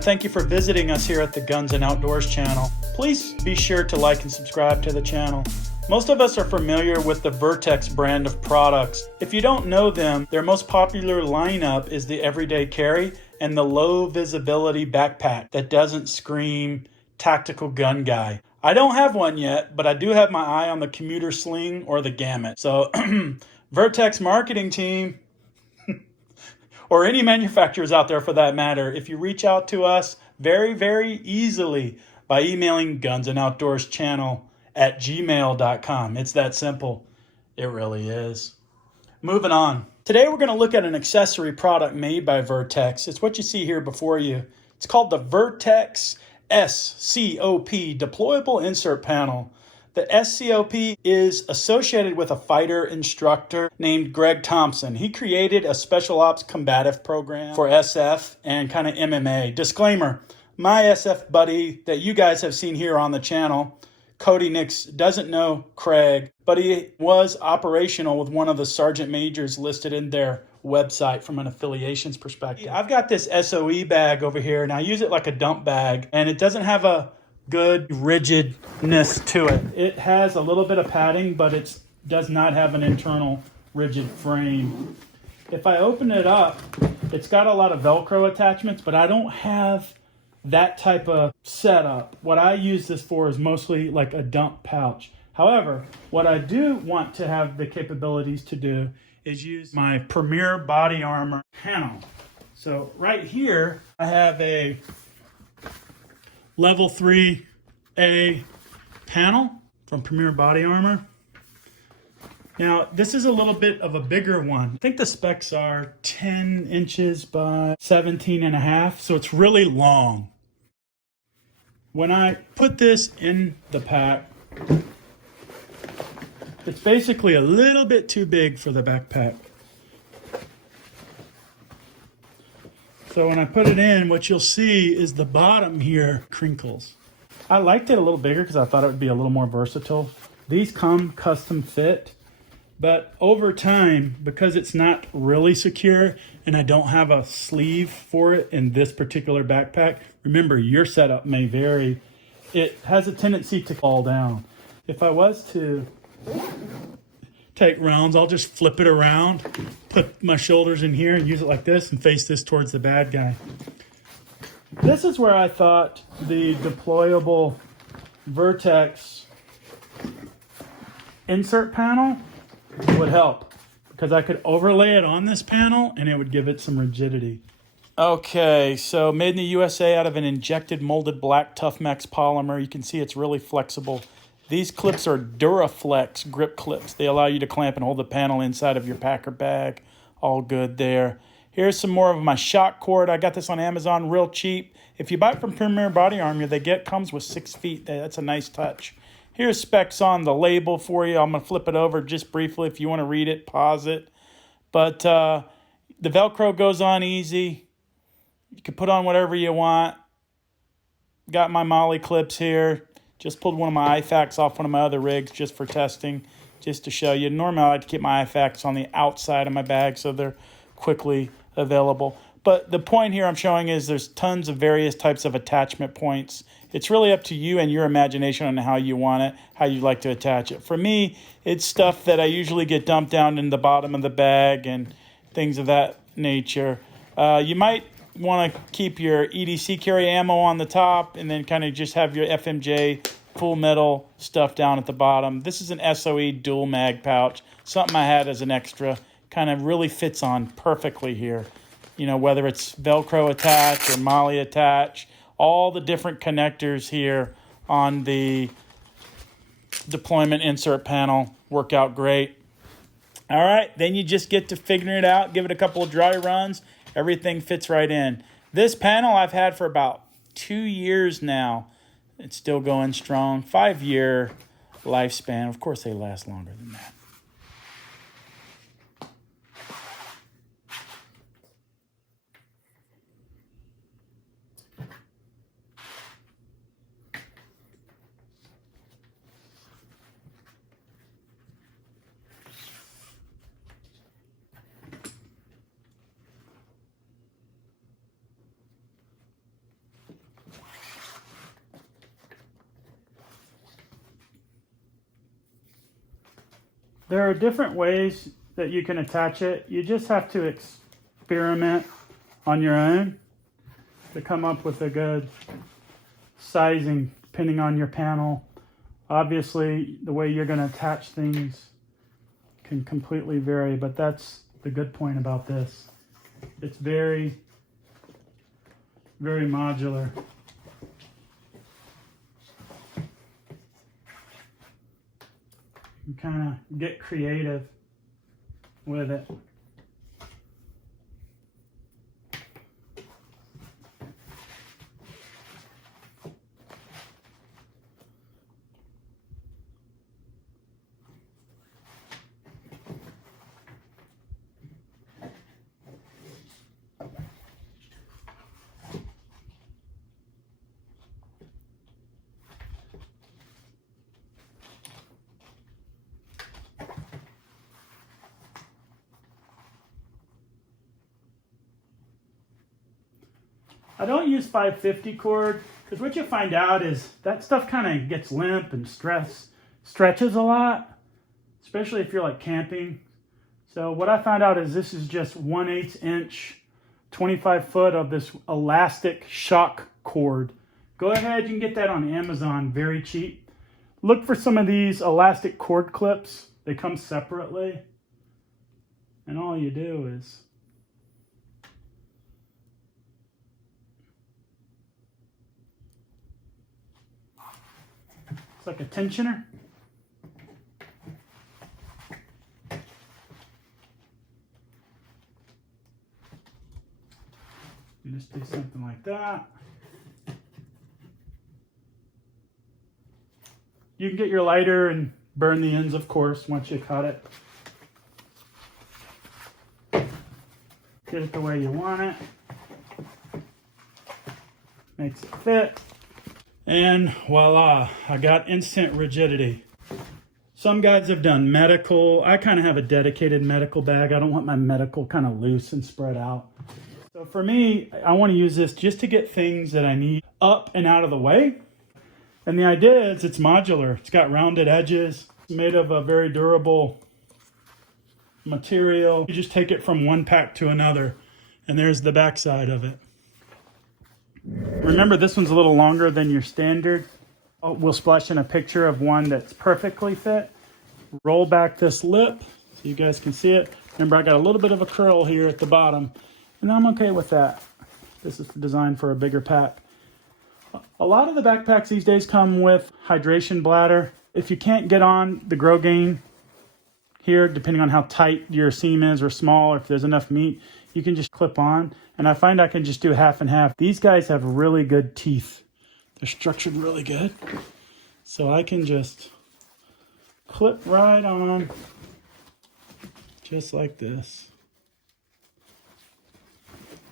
and thank you for visiting us here at the Guns and Outdoors channel. Please be sure to like and subscribe to the channel. Most of us are familiar with the Vertx brand of products. If you don't know them, their most popular lineup is the everyday carry and the low visibility backpack that doesn't scream tactical gun guy. I don't have one yet, but I do have my eye on the commuter sling or the gamut. So Vertex marketing team, or any manufacturers out there for that matter, if you reach out to us very easily by emailing gunsandoutdoorschannel@gmail.com. It's that simple. It really is. Moving on. Today we're going to look at an accessory product made by Vertex. It's what you see here before you. It's called the Vertex s.c.o.p deployable insert panel. The s.c.o.p is associated with a fighter instructor named Greg Thompson. He created a special ops combative program for SF and kind of MMA. Disclaimer, my SF buddy that you guys have seen here on the channel, Cody Nix, doesn't know Craig, but he was operational with one of the sergeant majors listed in their website from an affiliations perspective. I've got this SOE bag over here, and I use it like a dump bag, and it doesn't have a good rigidness to it. It has a little bit of padding, but it does not have an internal rigid frame. If I open it up, it's got a lot of Velcro attachments, but I don't have that type of setup. What I use this for is mostly like a dump pouch. However, what I do want to have the capabilities to do is use my Premier body armor panel. So right here, I have a level 3A panel from Premier Body Armor. Now, this is a little bit of a bigger one. I think the specs are 10 inches by 17 and a half, so it's really long. When I put this in the pack, it's basically a little bit too big for the backpack. So when I put it in, what you'll see is the bottom here crinkles. I liked it a little bigger because I thought it would be a little more versatile. These come custom fit, but over time, because it's not really secure and I don't have a sleeve for it in this particular backpack, remember your setup may vary, it has a tendency to fall down. If I was to take rounds, I'll just flip it around, put my shoulders in here and use it like this and face this towards the bad guy. This is where I thought the deployable Vertex insert panel would help, because I could overlay it on this panel and it would give it some rigidity. Okay, so made in the USA out of an injected molded black Toughmax polymer. You can see it's really flexible. These clips are Duraflex grip clips. They allow you to clamp and hold the panel inside of your packer bag. All good there. Here's some more of my shock cord. I got this on Amazon real cheap. If you buy it from Premier Body Armor, comes with 6 feet. That's a nice touch. Here's specs on the label for you. I'm going to flip it over just briefly. If you want to read it, pause it. But the Velcro goes on easy. You can put on whatever you want. Got my Molly clips here. Just pulled one of my IFAKs off one of my other rigs just for testing, just to show you. Normally, I like to keep my IFAKs on the outside of my bag so they're quickly available. But the point here I'm showing is there's tons of various types of attachment points. It's really up to you and your imagination on how you want it, how you like to attach it. For me, it's stuff that I usually get dumped down in the bottom of the bag and things of that nature. You might want to keep your EDC carry ammo on the top and then kind of just have your FMJ full metal stuff down at the bottom. This is an SOE dual mag pouch, something I had as an extra. Kind of really fits on perfectly here. You know, whether it's Velcro attached or Molly attached, all the different connectors here on the deployment insert panel work out great. All right, then you just get to figuring it out, give it a couple of dry runs. Everything fits right in. This panel I've had for about 2 years now. It's still going strong. 5-year lifespan. Of course, they last longer than that. There are different ways that you can attach it. You just have to experiment on your own to come up with a good sizing depending on your panel. Obviously, the way you're going to attach things can completely vary, but that's the good point about this. It's very, very modular. You kind of get creative with it. I don't use 550 cord because what you find out is that stuff kind of gets limp and stretches a lot, especially if you're like camping. So what I found out is this is just 1/8 inch, 25 foot of this elastic shock cord. Go ahead, you can get that on Amazon, very cheap. Look for some of these elastic cord clips. They come separately. And all you do is it's like a tensioner. You just do something like that. You can get your lighter and burn the ends, of course, once you cut it. Get it the way you want it. Makes it fit. And voila, I got instant rigidity. Some guys have done medical. I kind of have a dedicated medical bag. I don't want my medical kind of loose and spread out. So for me, I want to use this just to get things that I need up and out of the way. And the idea is it's modular. It's got rounded edges. It's made of a very durable material. You just take it from one pack to another. And there's the back side of it. Remember, this one's a little longer than your standard. We'll splash in a picture of one that's perfectly fit. Roll back this lip so you guys can see it. Remember, I got a little bit of a curl here at the bottom, and I'm okay with that. This is designed for a bigger pack. A lot of the backpacks these days come with hydration bladder. If you can't get on the grow gain here, depending on how tight your seam is or small, or if there's enough meat, you can just clip on. And I find I can just do half and half. These guys have really good teeth. They're structured really good. So I can just clip right on, just like this.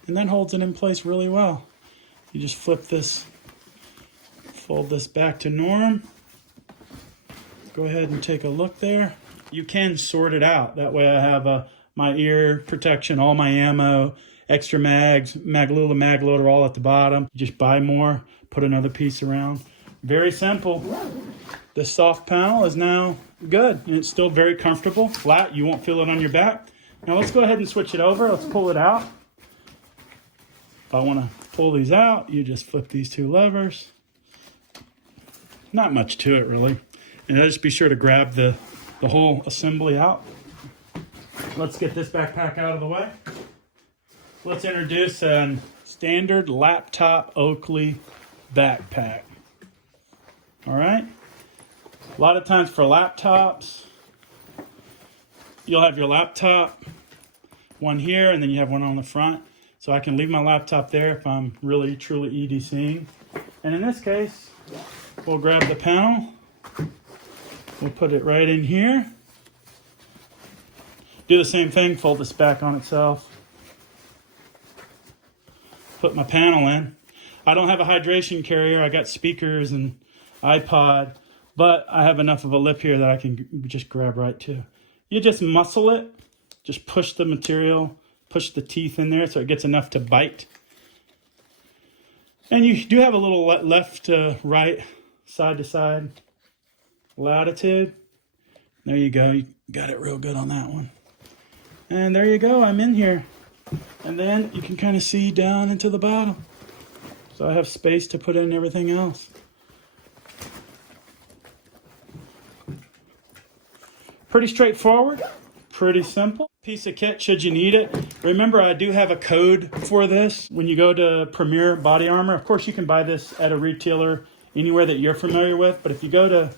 And that holds it in place really well. You just flip this, fold this back to norm. Go ahead and take a look there. You can sort it out. That way I have my ear protection, all my ammo, extra mags, mag loader all at the bottom. You just buy more, put another piece around. Very simple. The soft panel is now good, and it's still very comfortable, flat. You won't feel it on your back. Now let's go ahead and switch it over. Let's pull it out. If I want to pull these out, you just flip these two levers. Not much to it, really. And just be sure to grab the whole assembly out. Let's get this backpack out of the way. Let's introduce a standard laptop Oakley backpack. All right. A lot of times for laptops, you'll have your laptop, one here, and then you have one on the front. So I can leave my laptop there if I'm really, truly EDCing. And in this case, we'll grab the panel. We'll put it right in here. Do the same thing, fold this back on itself. Put my panel in. I don't have a hydration carrier. I got speakers and iPod, but I have enough of a lip here that I can just grab right to. You just muscle it. Just push the material, push the teeth in there so it gets enough to bite. And you do have a little left to right, side to side latitude. There you go. Got it real good on that one. And there you go, I'm in here. And then you can kind of see down into the bottom. So I have space to put in everything else. Pretty straightforward, pretty simple. Piece of kit should you need it. Remember, I do have a code for this. When you go to Premier Body Armor, of course you can buy this at a retailer anywhere that you're familiar with, but if you go to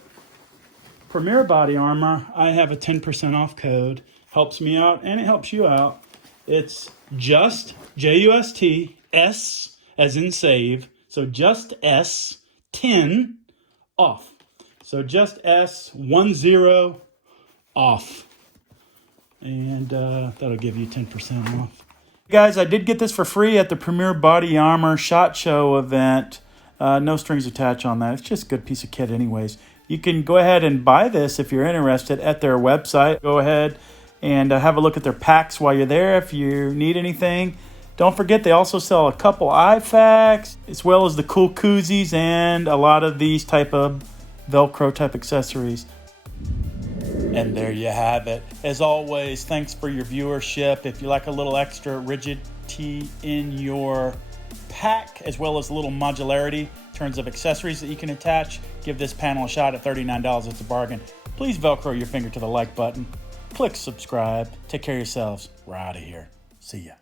Premier Body Armor, I have a 10% off code. Helps me out and it helps you out. It's just J-U-S-T, S as in save. So just S, 10 off. So just S, 10 off. And that'll give you 10% off. Guys, I did get this for free at the Premier Body Armor SHOT Show event. No strings attached on that. It's just a good piece of kit anyways. You can go ahead and buy this if you're interested at their website. Go ahead and have a look at their packs while you're there if you need anything. Don't forget, they also sell a couple IFAKs, as well as the cool koozies and a lot of these type of Velcro type accessories. And there you have it. As always, thanks for your viewership. If you like a little extra rigidity in your pack, as well as a little modularity in terms of accessories that you can attach, give this panel a shot at $39. It's a bargain. Please Velcro your finger to the like button. Click subscribe. Take care of yourselves. We're out of here. See ya.